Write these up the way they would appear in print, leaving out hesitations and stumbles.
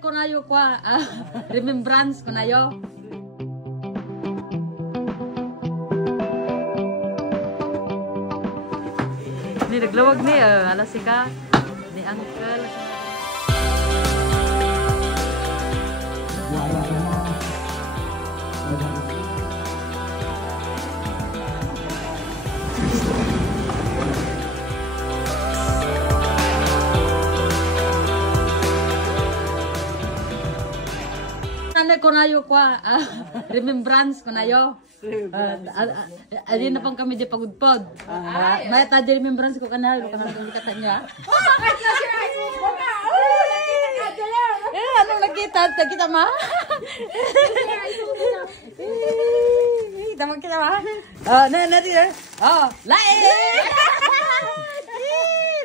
ko na yo kwa remembrance ko na yo. Ni naglawag ni alas ka ni uncle. Ko na yo kwa remembrance ko na yo. Adi na pang kami di pagudpod. May ta di remembrance ko kana kata niya. Ano nakita kita ma? Tama kita ma? Na di. Laing.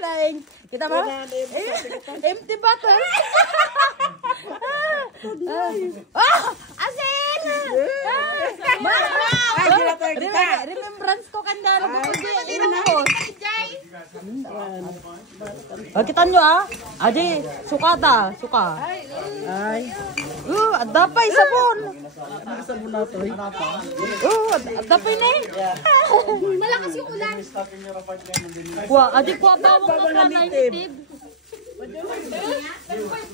Laing. Kita ba? Empty bottle. Asin! Remembrance ko kanda. Kita nyo Adi, suka ta. Suka. Ay. Adapay sabon. Sabon na to. Adapay na malakas yung ulan. Adi, kuha bawang na naitib.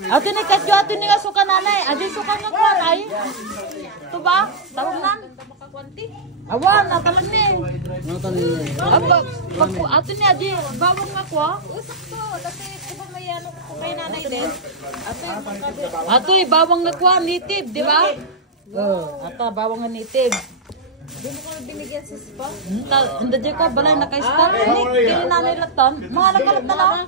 Ate ni kadyo ate ni nga suka nanay. Adi suka nga kuha ay. Ito ba? Tawag na? Awan, natalag ni. Ate ni adi, bawang nga kuha. Sakto, kasi diba may ano ko kay nanay din. Ate, bawang nga kuha, nitib, di ba? Ata, bawang nga nitib. Di mo ko binigyan sa spa? Hindi dyan ko, balay na kay spa. Kini nanay latan. Mga nakalat na lang.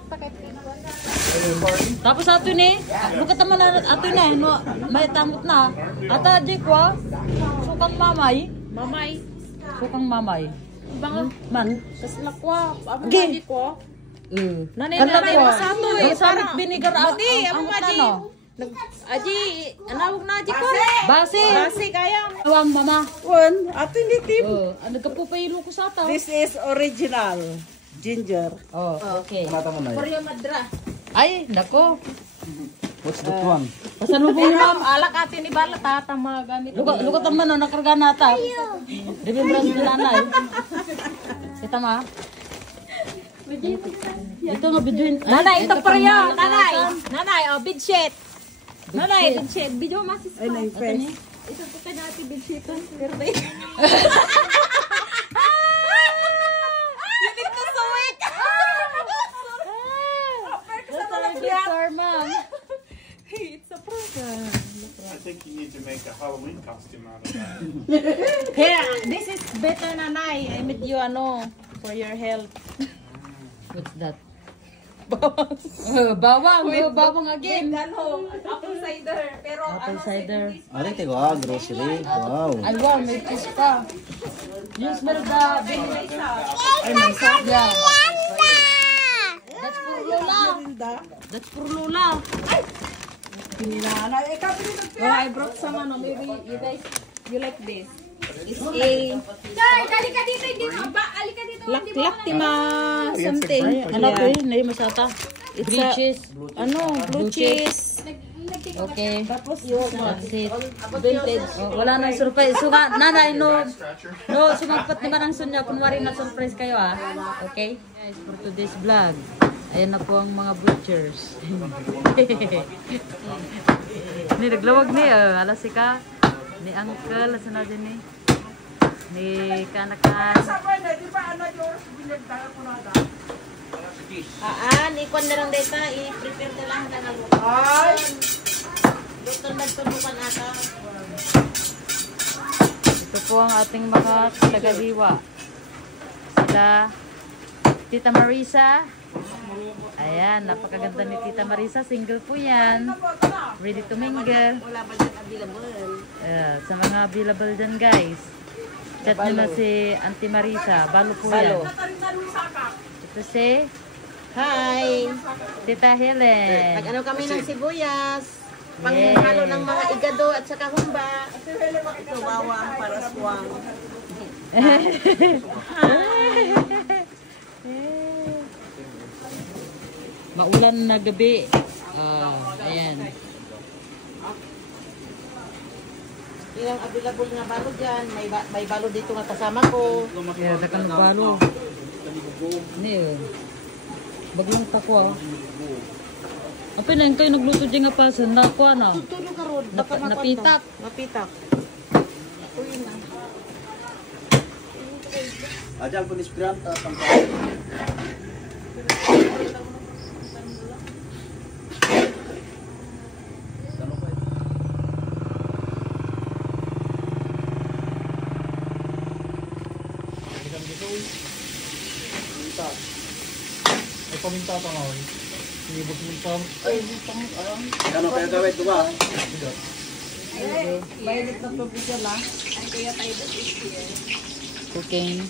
Tapos ato ni, lukat naman ato ni, may tamot na. Ata di ko, sukang mamay. Mamay. Sukang mamay. Bang man, tas lakwa, di ko. Nanay masato parang binigar ati, ang ati. Aji, anawag na aji ko. Base. Base kaya. Awang mama. Ato ni tip. Ano ka po pailo ko sa taw? This is original ginger. Okay. Korea Madra. Ay, nako. What's that one? Pasalubong ma'am. Alak atin ni balat mga gamit. Lukat naman nakarga nata. Remembrance ni nanay. Kita ma. Ito nga biduin. Nanay, ito pa rin. Nanay, bedsheet. Nanay, bedsheet. Video masis. Ay, na-impress. Ito po ka natin bedsheetan. Pero it's a program. I think you need to make a Halloween costume out of that. Here, this is better nanay. I made you for your health. What's that? Bawang. Bawang again. Apple cider. Pero apple cider. Ari te go grocery. Wow. Ay, wow, may fish pa. You smell the vanilla. Ay, mansa. Yeah. That's for Lola. That's for Lola. I brought some maybe you guys you like this. It's a Alika dito, hindi mo ba? Alika dito, hindi mo. laktima something. Ano ko yun? Nayo masata. It's Blue cheese. Blue cheese. Okay. Tapos yung That's it. Vintage. Wala nang surprise. So, nanay, sumagpat naman ang sunya. Kunwari na surprise kayo Okay? Guys, for today's vlog. Ayan na po ang mga butchers. Ni naglawag ni alas ka ni uncle sa natin ni kanakan. ikon na lang data, i-prepare na lang na ng Dito nagtulukan ata. Ito po ang ating mga tagahiwa. Sila Tita Marisa. Ayan, napakaganda ni Tita Marisa. Single po yan. Ready to mingle. Wala ba dyan available? Sa mga available dyan, guys. Chat nyo na si Auntie Marisa. Balo po yan. Ito si Hi! Tita Helen. Nag-ano kami ng sibuyas. Panghalo ng mga igado at saka humba. Ito bawang para swang. Maulan na gabi. Ayan. Yung available nga balo dyan. May balo dito nga kasama ko. Kaya da ka nagbalo. Ni. Baglong takwa. Apa na kayo nagluto dyan nga pasan? Nakuha na. Tutulog ka ron. Baka Napitak. Napitak. Uy na. Ajang punis piranta sampai. Ay, paminta pa nga. Sinibos mo pa. Kano kaya gawin ko ba? Mainit na tubig dyan ha. Cooking.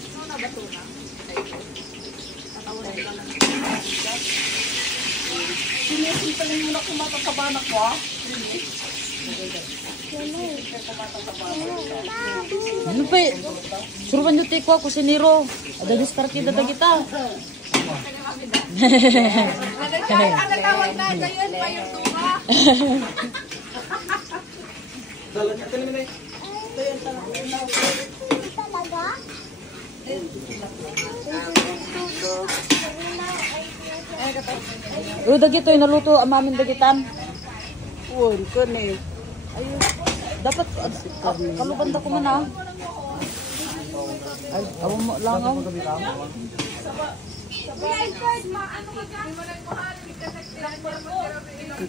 Sinisin pa rin muna kung matatabanak ko ha. Ano pa eh? Suruhan nyo tikwa ko siniro. Ada yung starkida da kita. Ano tawag na ngayon? Mayong tuka. Uy, dagito yung naluto ang mamin dagitan. Uy, kani. Ayun. Dapat, kalubanda ko man ah. Ay, awang mo lang ah.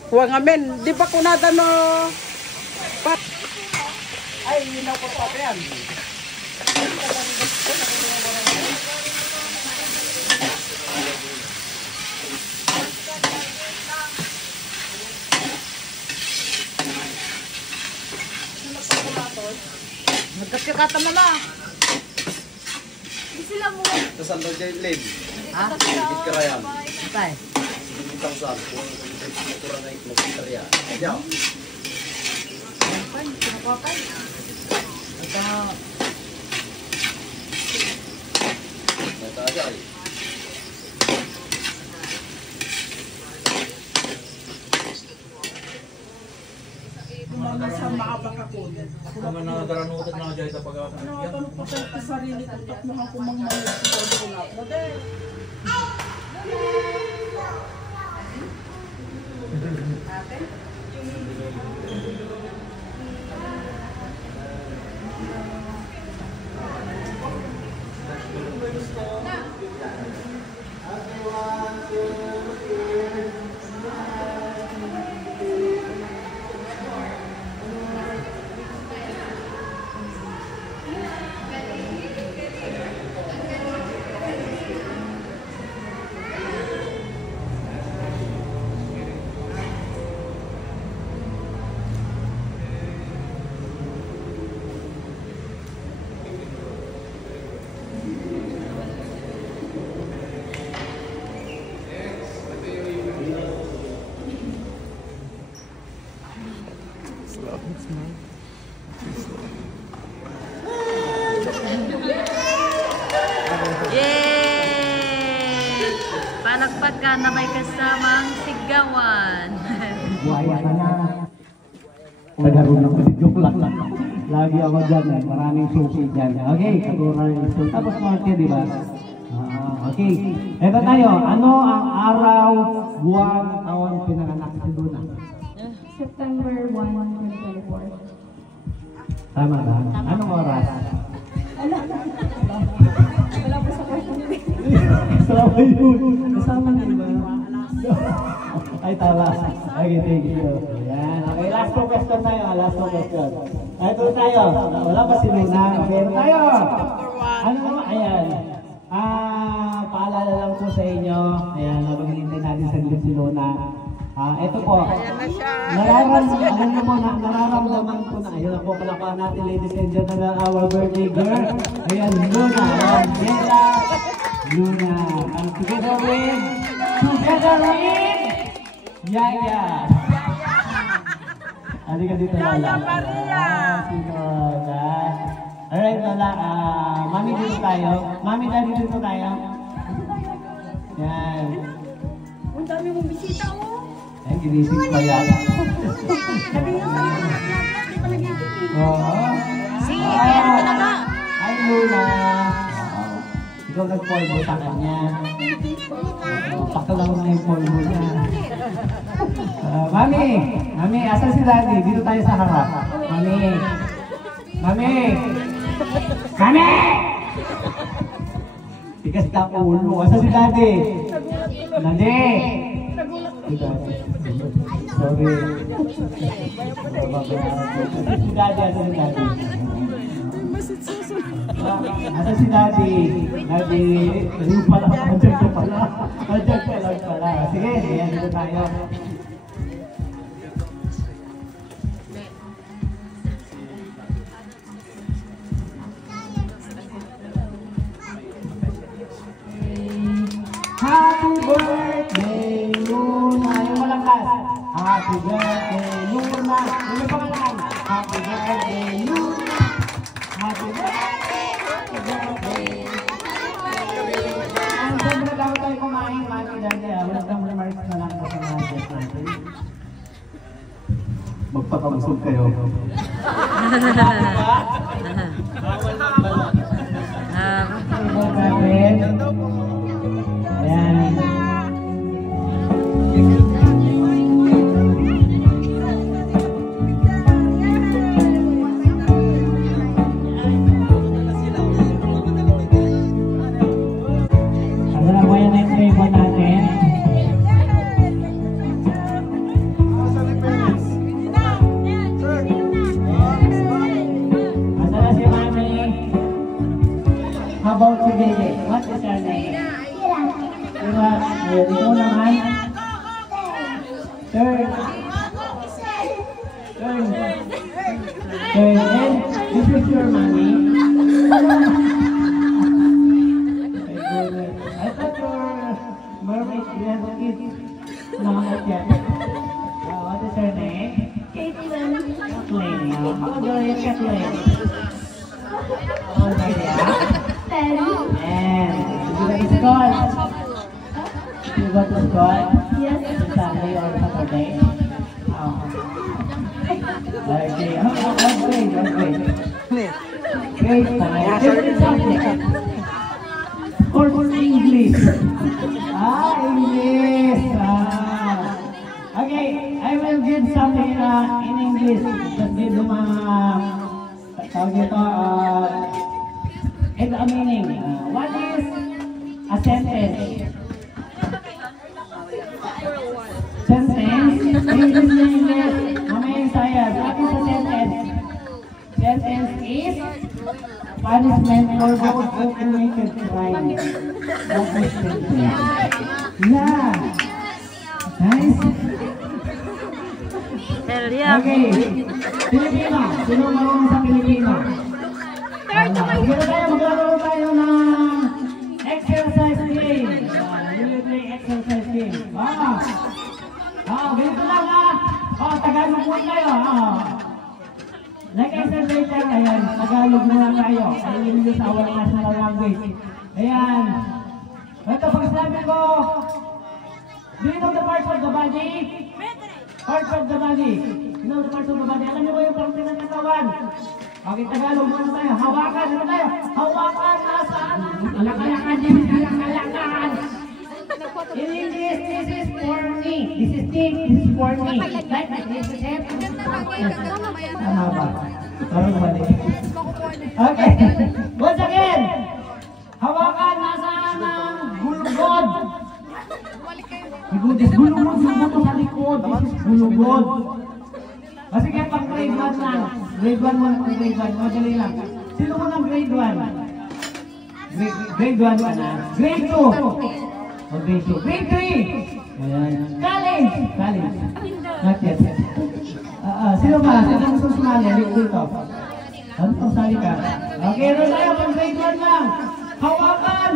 Huwag amen. Di ba kunada no? Pat. Ay, hindi na ko pa yan. Nagkakata mo na. Di sila mo. Tasan daw dyan lane. Ha? Ikit karayan. Patay. Bintang saan. Kurang na iklog karya. Ayaw. Patay, pinapatay. Ito. Mata aja ay. Sa maabak ako. Ako naman nakagaranutot na dyan sa pag-awasan. Ano pa sa sarili ko? Takmuhan ko mang mga ko na. Yay! Palakpakan na may kasamang sigawan. Buhaya ka na. Nagkaroon ako ng joke lang. Lagi ako dyan. Maraming susi dyan. Okay, katuran ito. Tapos market, di ba? Okay. Ito tayo. Ano ang araw, buwan, taon, pinanganak si Luna? September 1, 2024. Tama ba? Anong oras? Wala po sa question. Kasama yun. Kasama na ba? Ay, tama. Okay, thank you. Yan. Okay, last two question tayo. Last two question. Ito tayo. Wala pa si Luna. Okay, ito tayo. Ano naman? Ayan. Paalala lang po sa inyo. Ayan, maghihintay natin sa si Luna. Ito po. Nararamdaman ko na. Ayun na po, palakpakan natin, ladies and gentlemen, our birthday girl. Ayan, Luna. Ayan, Nela. Luna. And together with Yaya. Halika dito, Lola. Yaya Maria. Sino na? Alright, Lola. Mami, dito tayo. Mami, daddy, dito tayo. Yan. Ang dami mong bisita mo. Ay, ginising pa yan. Sabi nga sa'yo, lahat-lahat, di pa nag-ibig. Oo. na. Ikaw nag-polvo sa kanya. Pakalaw na yung polvo niya. Mami, asan si Daddy? Dito tayo sa harap. Mami! Tigas na ulo. Asan si Daddy? Daddy! Sorry. Si Daddy, asan si Daddy? Asan si Daddy? Daddy, ayun pala. Andiyan ka pala. Andiyan ka lang pala. Sige, ayan dito tayo. Happy birthday, Luna! Yung malakas. Happy birthday, Luna! Yung may pangalan. Happy birthday, Luna! Happy birthday! Happy birthday! Ang siyempre daw tayo kumain, mami dati. Walang remarks na lang sa mga guest natin. Magpapabusog kayo. Ayan. Alam mo yan ang flavor natin. Masala si Mami. How about you, baby? What is your name? Diba? Ikaw naman. Turn. And this is your mommy. I thought your mermaid had kids. No, not yet. What is her name? Caitlin. Caitlin. How old are you, Caitlin? How old are you? 10. And did you go to school? You go to school? Yes. Sunday or Saturday? Oh. Okay. What grade? Grade 5. Favorite subject? Course English. English. Okay, I will give something in English. Just give them a meaning. What is a sentence? Sentence? English. Mamaya saya. What is a sentence? Sentence is punishment for those who committed crime. That is sentence. Yeah. Nice. Okay. Pilipino. Sino marunong sa Pilipino? Maglaro tayo ng exercise game. We will play exercise game. Ganito lang Tagalog muna tayo. Nag-exercise lang, ayan. Tagalog muna tayo. Ayun yung sa our national language. Ayan. Ito, pag sabi ko, do you know the parts of the body? Parts of the body. You know the parts of the body. Alam niyo ba yung parte ng katawan? Okay, Tagalog muna tayo. Hawakan. Ano tayo? Hawakan. Nasaan? Alakalakan. Alakalakan. In English, this is for me. This is me. This is for me. Like this is it. Tama ba? Tama ba? Okay. Once again. Hawakan. Nasaan ang gulugod? This gulugod yung buto sa likod. This is gulugod. Kasi kaya pang grade 1 lang. Grade 1 mo, grade 1. Madali lang. Sino mo ng grade 1? Grade 1 ka na. Grade 2. Grade 2. Grade 3. Ayan. College. College. Not yet. Sino ba? Sino gusto sumali? Dito. Ano pang sali ka? Okay, rin tayo pang grade 1 lang. Hawakan.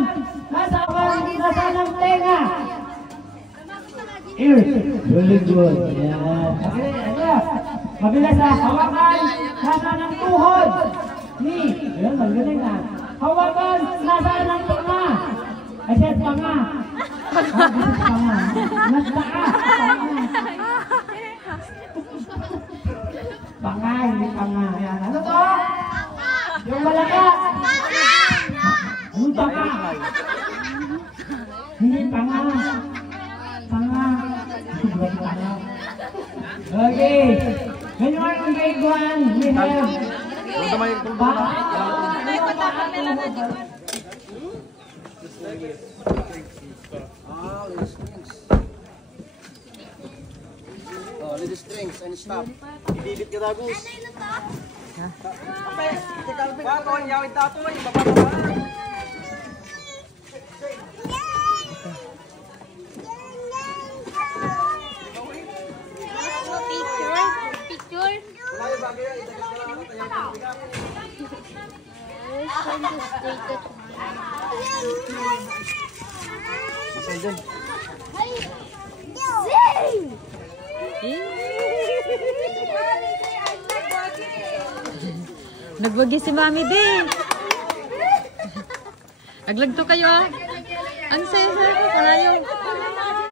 Nasaan ang tenga? Ears. Really good. Ayan. Okay, ayan. Mabilis na. Hawakan. Nasaan ang tuhod? Knee. Ayan, magaling na. Hawakan. Nasaan ang panga? I said panga. This is panga. Nagtaas. Panga, hindi panga. Ayan. Ano to? Yung malakas. Anong tanga? Hindi tanga. Tanga. Sobrang tanga. Okay. Ganyan ang grade 1. We have... Oh, little strings and stop. Ibibit ka na, Gus. Nagbagi si Mami din. Aglagto kayo ah. Ang saya-saya ko. Kanayo.